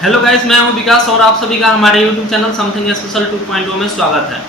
Hello guys, मैं हूं विकास और आप सभी का हमारे यूट्यूब चैनल समथिंग स्पेशल 2.0 में स्वागत है।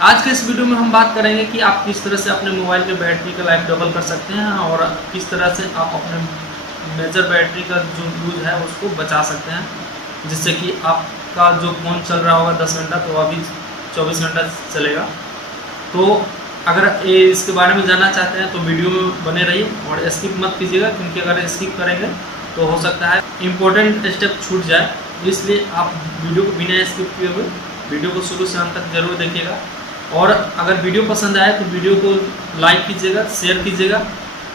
आज के इस वीडियो में हम बात करेंगे कि आप किस तरह से अपने मोबाइल के बैटरी का लाइफ डबल कर सकते हैं और किस तरह से आप अपने मेजर बैटरी का जो यूज है उसको बचा सकते हैं, जिससे कि आपका जो फ़ोन चल रहा होगा 10 घंटा तो अभी 24 घंटा चलेगा। तो अगर ये इसके बारे में जानना चाहते हैं तो वीडियो में बने रहिए और स्किप मत कीजिएगा, क्योंकि अगर स्किप करेंगे तो हो सकता है इम्पोर्टेंट स्टेप छूट जाए। इसलिए आप वीडियो को बिना स्किप किए हुए वीडियो को शुरू से अंत तक जरूर देखिएगा। और अगर वीडियो पसंद आए तो वीडियो को लाइक कीजिएगा, शेयर कीजिएगा,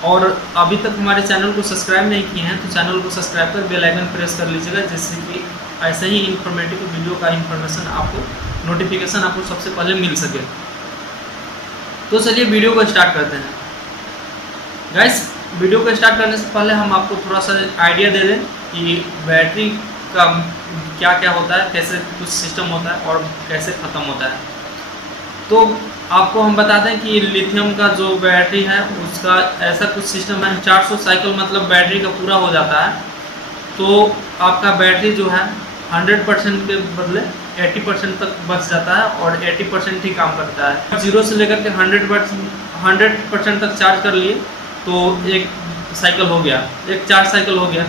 और अभी तक हमारे चैनल को सब्सक्राइब नहीं किए हैं तो चैनल को सब्सक्राइब कर बेल आइकन प्रेस कर लीजिएगा, जिससे कि ऐसे ही इन्फॉर्मेटिव वीडियो का इन्फॉर्मेशन आपको नोटिफिकेशन आपको सबसे पहले मिल सके। तो चलिए वीडियो को स्टार्ट करते हैं। गाइस, वीडियो को स्टार्ट करने से पहले हम आपको थोड़ा सा आइडिया दे दें कि बैटरी का क्या क्या होता है, कैसे कुछ सिस्टम होता है और कैसे ख़त्म होता है। तो आपको हम बता दें कि लिथियम का जो बैटरी है उसका ऐसा कुछ सिस्टम है, 400 साइकिल मतलब बैटरी का पूरा हो जाता है तो आपका बैटरी जो है 100% के बदले 80% तक बच जाता है और 80% ही काम करता है। 0 से लेकर के 100% तक चार्ज कर लिए तो एक साइकिल हो गया, एक चार्ज साइकिल हो गया।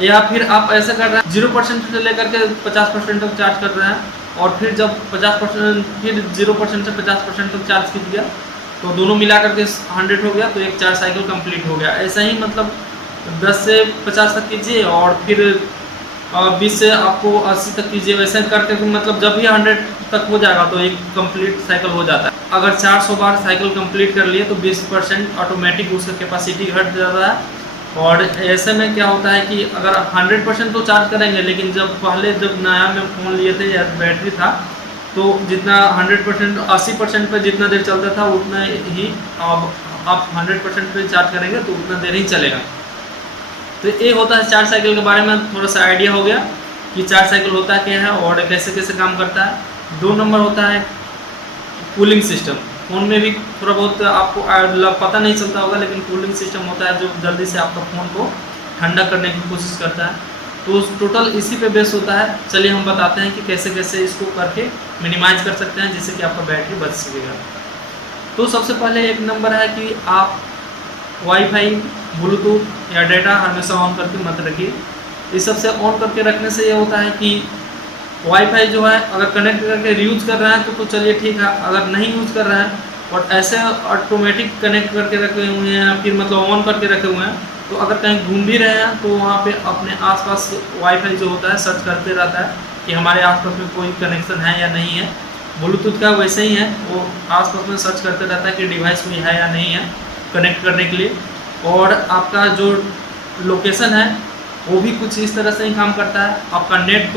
या फिर आप ऐसा कर रहे हैं 0% से लेकर के 50% तक चार्ज कर रहे हैं और फिर जब 50% फिर 0% से 50% तक चार्ज कीजिए गया तो दोनों मिला करके 100 हो गया, तो एक चार्ज साइकिल कंप्लीट हो गया। ऐसा ही मतलब 10 से 50 तक कीजिए और फिर 20 से आपको 80 तक कीजिए। वैसे करके मतलब जब भी 100 तक हो जाएगा तो एक कंप्लीट साइकिल हो जाता है। अगर 400 बार साइकिल कंप्लीट कर लिए तो 20% ऑटोमेटिक उसका कैपेसिटी घट जाता है। और ऐसे में क्या होता है कि अगर 100% तो चार्ज करेंगे, लेकिन जब नया में फ़ोन लिए थे या बैटरी था तो जितना 100% 80% पर जितना देर चलता था उतना ही अब आप 100% पे चार्ज करेंगे तो उतना देर ही चलेगा। तो ये होता है चार्ज साइकिल के बारे में थोड़ा सा आइडिया हो गया कि चार्ज साइकिल होता क्या है और कैसे कैसे काम करता है। 2 नंबर होता है कूलिंग सिस्टम। फ़ोन में भी थोड़ा बहुत आपको पता नहीं चलता होगा, लेकिन कूलिंग सिस्टम होता है जो जल्दी से आपका फ़ोन को ठंडा करने की कोशिश करता है। तो टोटल इसी पे बेस होता है। चलिए हम बताते हैं कि कैसे कैसे इसको करके मिनिमाइज़ कर सकते हैं जिससे कि आपका बैटरी बच सकेगा। तो सबसे पहले एक नंबर है कि आप वाईफाई, ब्लूटूथ या डेटा हमेशा ऑन करके मत रखिए। इस सबसे ऑन करके रखने से ये होता है कि वाईफाई जो है अगर कनेक्ट करके यूज कर रहे हैं तो चलिए ठीक है, अगर नहीं यूज कर रहे हैं और ऐसे ऑटोमेटिक कनेक्ट करके रखे हुए हैं फिर मतलब ऑन करके रखे हुए हैं तो अगर कहीं घूम भी रहे हैं तो वहाँ पे अपने आसपास वाईफाई जो होता है सर्च करते रहता है कि हमारे आसपास में कोई कनेक्शन है या नहीं है। ब्लूटूथ का वैसे ही है, वो आसपास में सर्च करते रहता है कि डिवाइस कोई है या नहीं है कनेक्ट करने के लिए। और आपका जो लोकेशन है वो भी कुछ इस तरह से ही काम करता है। आपका नेट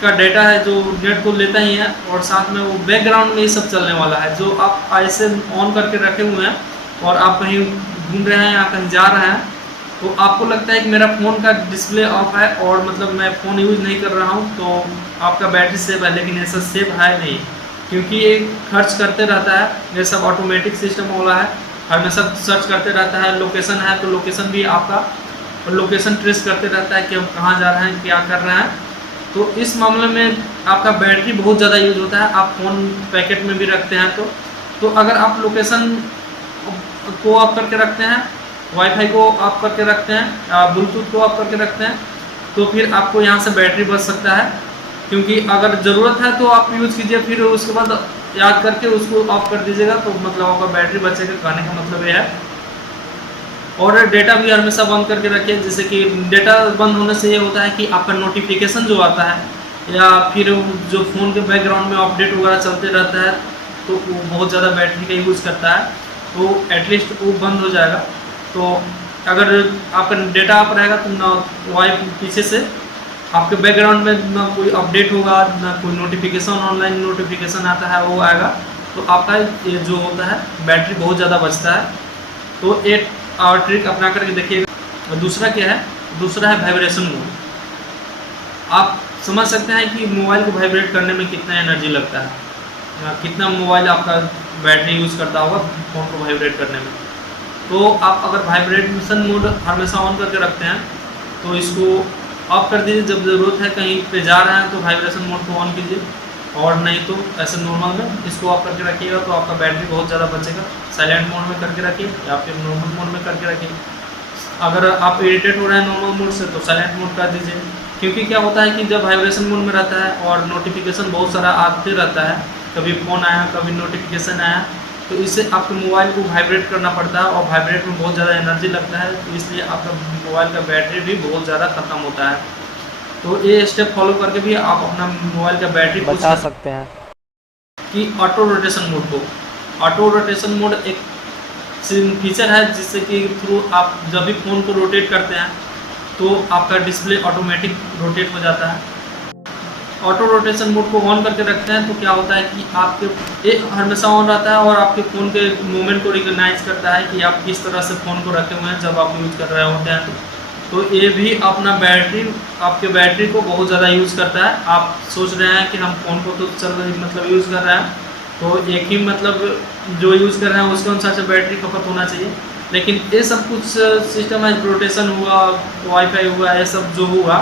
का डेटा है जो नेट को लेता ही है और साथ में वो बैकग्राउंड में ये सब चलने वाला है। जो आप ऐसे ऑन करके रखे हुए हैं और आप कहीं घूम रहे हैं या कहीं जा रहे हैं तो आपको लगता है कि मेरा फ़ोन का डिस्प्ले ऑफ है और मतलब मैं फ़ोन यूज़ नहीं कर रहा हूँ तो आपका बैटरी सेफ है, लेकिन ऐसा सेफ है नहीं, क्योंकि ये खर्च करते रहता है। ये सब ऑटोमेटिक सिस्टम वाला है, हमेशा सर्च करते रहता है। लोकेशन है तो लोकेशन भी आपका लोकेशन ट्रेस करते रहता है कि हम कहाँ जा रहे हैं, क्या कर रहे हैं। तो इस मामले में आपका बैटरी बहुत ज़्यादा यूज होता है। आप फ़ोन पैकेट में भी रखते हैं तो अगर आप लोकेशन को ऑफ करके रखते हैं, वाईफाई को ऑफ करके रखते हैं, ब्लूटूथ को ऑफ करके रखते हैं तो फिर आपको यहाँ से बैटरी बच सकता है। क्योंकि अगर ज़रूरत है तो आप यूज़ कीजिए, फिर उसके बाद याद करके उसको ऑफ कर दीजिएगा तो मतलब आपका बैटरी बचेगा। कहने का मतलब ये है। और डेटा भी हमेशा बंद करके रखिए, जैसे कि डेटा बंद होने से ये होता है कि आपका नोटिफिकेशन जो आता है या फिर जो फ़ोन के बैकग्राउंड में अपडेट वगैरह चलते रहता है तो वो बहुत ज़्यादा बैटरी का यूज़ करता है, तो एटलीस्ट वो बंद हो जाएगा। तो अगर आपका डेटा आप रहेगा तो ना पीछे से आपके बैकग्राउंड में ना कोई अपडेट होगा, ना कोई नोटिफिकेशन ऑनलाइन नोटिफिकेशन आता है वो आएगा, तो आपका ये जो होता है बैटरी बहुत ज़्यादा बचता है। तो एक और ट्रिक अपना करके देखिएगा। दूसरा क्या है, दूसरा है वाइब्रेशन मोड। आप समझ सकते हैं कि मोबाइल को वाइब्रेट करने में कितना एनर्जी लगता है, कितना मोबाइल आपका बैटरी यूज़ करता होगा फ़ोन को वाइब्रेट करने में। तो आप अगर वाइब्रेशन मोड हमेशा ऑन करके रखते हैं तो इसको ऑफ कर दीजिए। जब ज़रूरत है कहीं पे जा रहे हैं तो वाइब्रेशन मोड को ऑन कीजिए, और नहीं तो ऐसे नॉर्मल में इसको ऑफ करके रखिएगा तो आपका बैटरी बहुत ज़्यादा बचेगा। साइलेंट मोड में करके रखिए या फिर नॉर्मल मोड में करके रखिए। अगर आप इरिटेट हो रहे हैं नॉर्मल मोड से तो साइलेंट मोड कर दीजिए, क्योंकि क्या होता है कि जब वाइब्रेशन मोड में रहता है और नोटिफिकेशन बहुत सारा आते रहता है, कभी फ़ोन आया कभी नोटिफिकेशन आया, तो इससे आपके मोबाइल को वाइब्रेट करना पड़ता है और वाइब्रेट में बहुत ज़्यादा एनर्जी लगता है, तो इसलिए आपका मोबाइल का बैटरी भी बहुत ज़्यादा ख़त्म होता है। तो ये स्टेप फॉलो करके भी आप अपना मोबाइल का बैटरी बचा सकते हैं। कि ऑटो रोटेशन मोड को, ऑटो रोटेशन मोड एक फीचर है जिससे कि थ्रू आप जब भी फ़ोन को रोटेट करते हैं तो आपका डिस्प्ले ऑटोमेटिक रोटेट हो जाता है। ऑटो रोटेशन मोड को ऑन करके रखते हैं तो क्या होता है कि आपके ये हमेशा ऑन रहता है और आपके फ़ोन के मूवमेंट को रिकॉग्नाइज करता है कि आप किस तरह से फ़ोन को रखे हुए हैं जब आप यूज़ कर रहे होते हैं। तो ये भी अपना बैटरी, आपके बैटरी को बहुत ज़्यादा यूज़ करता है। आप सोच रहे हैं कि हम फ़ोन को तो मतलब यूज़ कर रहे हैं तो एक ही मतलब जो यूज़ कर रहे हैं उसके अनुसार से बैटरी खपत होना चाहिए, लेकिन ये सब कुछ सिस्टम है, रोटेशन हुआ, वाईफाई हुआ, ये सब जो हुआ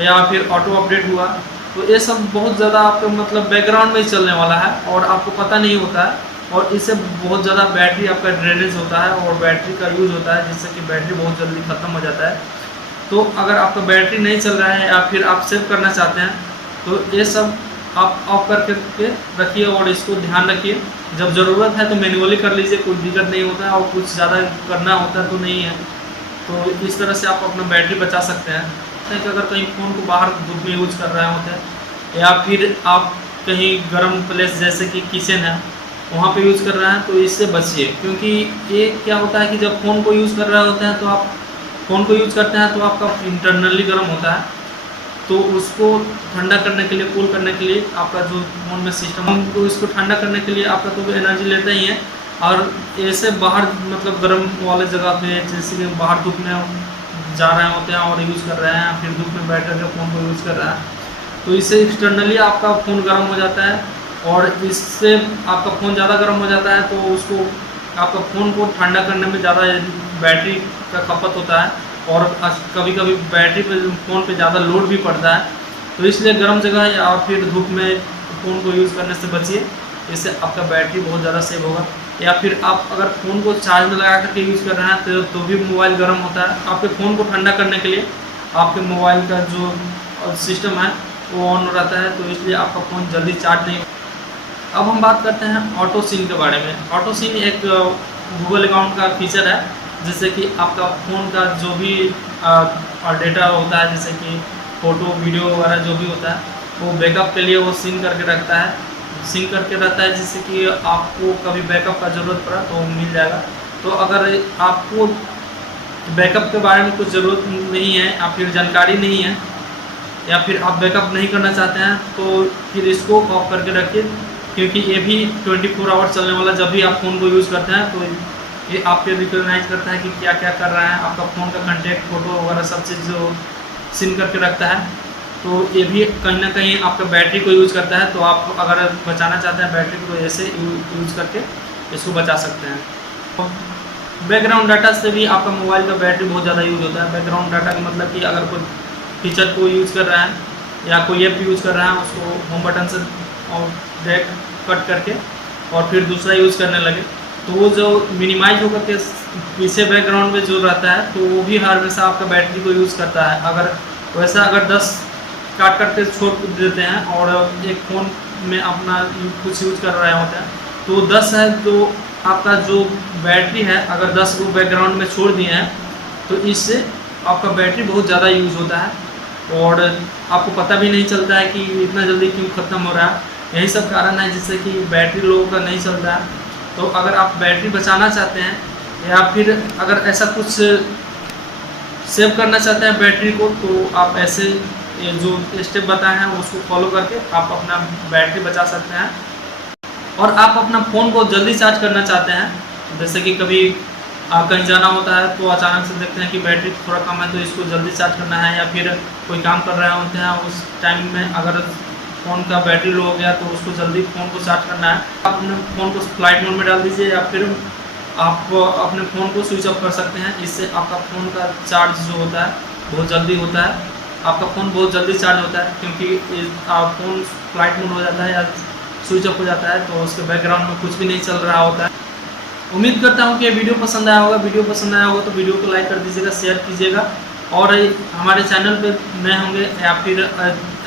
या फिर ऑटो अपडेट हुआ, तो ये सब बहुत ज़्यादा आपके मतलब बैकग्राउंड में ही चलने वाला है और आपको पता नहीं होता है, और इससे बहुत ज़्यादा बैटरी आपका ड्रेनेज होता है और बैटरी का यूज़ होता है जिससे कि बैटरी बहुत जल्दी ख़त्म हो जाता है। तो अगर आपका बैटरी नहीं चल रहा है या फिर आप सेव करना चाहते हैं तो ये सब आप ऑफ करके रखिए और इसको ध्यान रखिए। जब ज़रूरत है तो मैन्युअली कर लीजिए, कोई दिक्कत नहीं होता है, और कुछ ज़्यादा करना होता है तो नहीं है। तो इस तरह से आप अपना बैटरी बचा सकते हैं। कि अगर कहीं फ़ोन को बाहर धूप में यूज़ कर रहे होते हैं या फिर आप कहीं गर्म प्लेस जैसे कि किचन है वहाँ पे यूज़ कर रहे हैं तो इससे बचिए, क्योंकि ये क्या होता है कि जब फ़ोन को यूज़ कर रहे होते हैं तो आप फ़ोन को यूज़ करते हैं तो आपका इंटरनली गर्म होता है, तो उसको ठंडा करने के लिए, कूल करने के लिए आपका जो फ़ोन में सिस्टम है तो इसको ठंडा करने के लिए आपका तो एनर्जी लेता ही है। और ऐसे बाहर मतलब गर्म वाले जगह पे जैसे कि बाहर धूप में जा रहे होते हैं और यूज़ कर रहे हैं, फिर धूप में बैठ कर फ़ोन को यूज़ कर रहा है, तो इससे एक्सटर्नली आपका फ़ोन गर्म हो जाता है और इससे आपका फ़ोन ज़्यादा गर्म हो जाता है, तो उसको आपका फ़ोन को ठंडा करने में ज़्यादा बैटरी का खपत होता है और कभी कभी बैटरी पे फ़ोन पे ज़्यादा लोड भी पड़ता है। तो इसलिए गर्म जगह या फिर धूप में फ़ोन को यूज़ करने से बचिए, इससे आपका बैटरी बहुत ज़्यादा सेव होगा। या फिर आप अगर फ़ोन को चार्ज में लगा करके यूज़ कर रहे हैं तो भी मोबाइल गर्म होता है। आपके फ़ोन को ठंडा करने के लिए आपके मोबाइल का जो सिस्टम है वो ऑन रहता है, तो इसलिए आपका फ़ोन जल्दी चार्ज नहीं। अब हम बात करते हैं ऑटो सिम के बारे में। ऑटो सिम एक गूगल अकाउंट का फीचर है जिससे कि आपका फ़ोन का जो भी डेटा होता है, जैसे कि फ़ोटो वीडियो वगैरह जो भी होता है वो बैकअप के लिए वो सिंक करके रखता है, सिंक करके रहता है, जिससे कि आपको कभी बैकअप का ज़रूरत पड़ा तो मिल जाएगा। तो अगर आपको बैकअप के बारे में कुछ ज़रूरत नहीं है या फिर जानकारी नहीं है या फिर आप बैकअप नहीं करना चाहते हैं तो फिर इसको ऑफ करके रखिए, क्योंकि ये भी 24 आवर्स चलने वाला, जब भी आप फ़ोन को यूज़ करते हैं तो ये आपके रिकॉग्नाइज करता है कि क्या क्या कर रहा है, आपका फ़ोन का कंटेक्ट, फोटो वगैरह सब चीज़ जो सिम करके रखता है। तो ये भी कहीं ना कहीं आपका बैटरी को यूज़ करता है, तो आप अगर बचाना चाहते हैं बैटरी को ऐसे यूज़ करके इसको बचा सकते हैं। बैकग्राउंड डाटा से भी आपका मोबाइल का बैटरी बहुत ज़्यादा यूज़ होता है। बैकग्राउंड डाटा का मतलब कि अगर कोई फीचर को यूज़ कर रहा है या कोई ऐप यूज़ कर रहा है उसको होम बटन से और डायरेक्ट कट करके और फिर दूसरा यूज़ करने लगे तो वो जो मिनिमाइज होकर के पीछे बैकग्राउंड में जो रहता है तो वो भी हमेशा आपका बैटरी को यूज़ करता है। अगर वैसा अगर 10 काट करके छोड़ देते हैं और एक फ़ोन में अपना कुछ यूज़ कर रहे होते हैं तो 10 है तो आपका जो बैटरी है अगर 10 को बैकग्राउंड में छोड़ दिए हैं तो इससे आपका बैटरी बहुत ज़्यादा यूज़ होता है और आपको पता भी नहीं चलता है कि इतना जल्दी क्यों ख़त्म हो रहा है। यही सब कारण है जिससे कि बैटरी लोगों का नहीं चलता है। तो अगर आप बैटरी बचाना चाहते हैं या फिर अगर ऐसा कुछ सेव करना चाहते हैं बैटरी को तो आप ऐसे ये जो स्टेप बताए हैं उसको फॉलो करके आप अपना बैटरी बचा सकते हैं। और आप अपना फ़ोन को जल्दी चार्ज करना चाहते हैं, जैसे कि कभी आप कहीं जाना होता है तो अचानक से देखते हैं कि बैटरी थोड़ा कम है तो इसको जल्दी चार्ज करना है, या फिर कोई काम कर रहे होते हैं उस टाइम में अगर फ़ोन का बैटरी लो हो गया तो उसको जल्दी फ़ोन को चार्ज करना है। आप अपने फ़ोन को फ्लाइट मोड में डाल दीजिए या फिर आप अपने फ़ोन को स्विच ऑफ कर सकते हैं। इससे आपका फ़ोन का चार्ज जो होता है बहुत जल्दी होता है आपका फ़ोन बहुत जल्दी चार्ज होता है, क्योंकि फ़ोन फ्लाइट मोड हो जाता है या स्विच ऑफ हो जाता है तो उसके बैकग्राउंड में कुछ भी नहीं चल रहा होता है। उम्मीद करता हूँ कि ये वीडियो पसंद आया होगा। वीडियो पसंद आया होगा तो वीडियो को लाइक कर दीजिएगा, शेयर कीजिएगा, और हमारे चैनल पे नए होंगे या फिर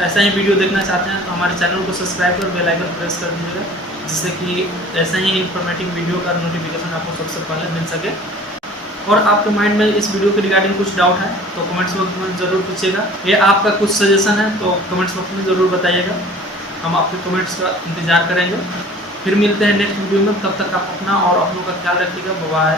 ऐसा ही वीडियो देखना चाहते हैं तो हमारे चैनल को सब्सक्राइब कर बेल आइकन प्रेस कर दीजिएगा, जिससे कि ऐसा ही इन्फॉर्मेटिव वीडियो का नोटिफिकेशन आपको सबसे पहले मिल सके। और आपके माइंड में इस वीडियो के रिगार्डिंग कुछ डाउट है तो कमेंट्स बॉक्स में ज़रूर पूछिएगा। ये आपका कुछ सजेशन है तो कमेंट्स बॉक्स में ज़रूर बताइएगा, हम आपके कमेंट्स का इंतज़ार करेंगे। फिर मिलते हैं नेक्स्ट वीडियो में, तब तक आप अपना और अपनों का ख्याल रखिएगा। बाय।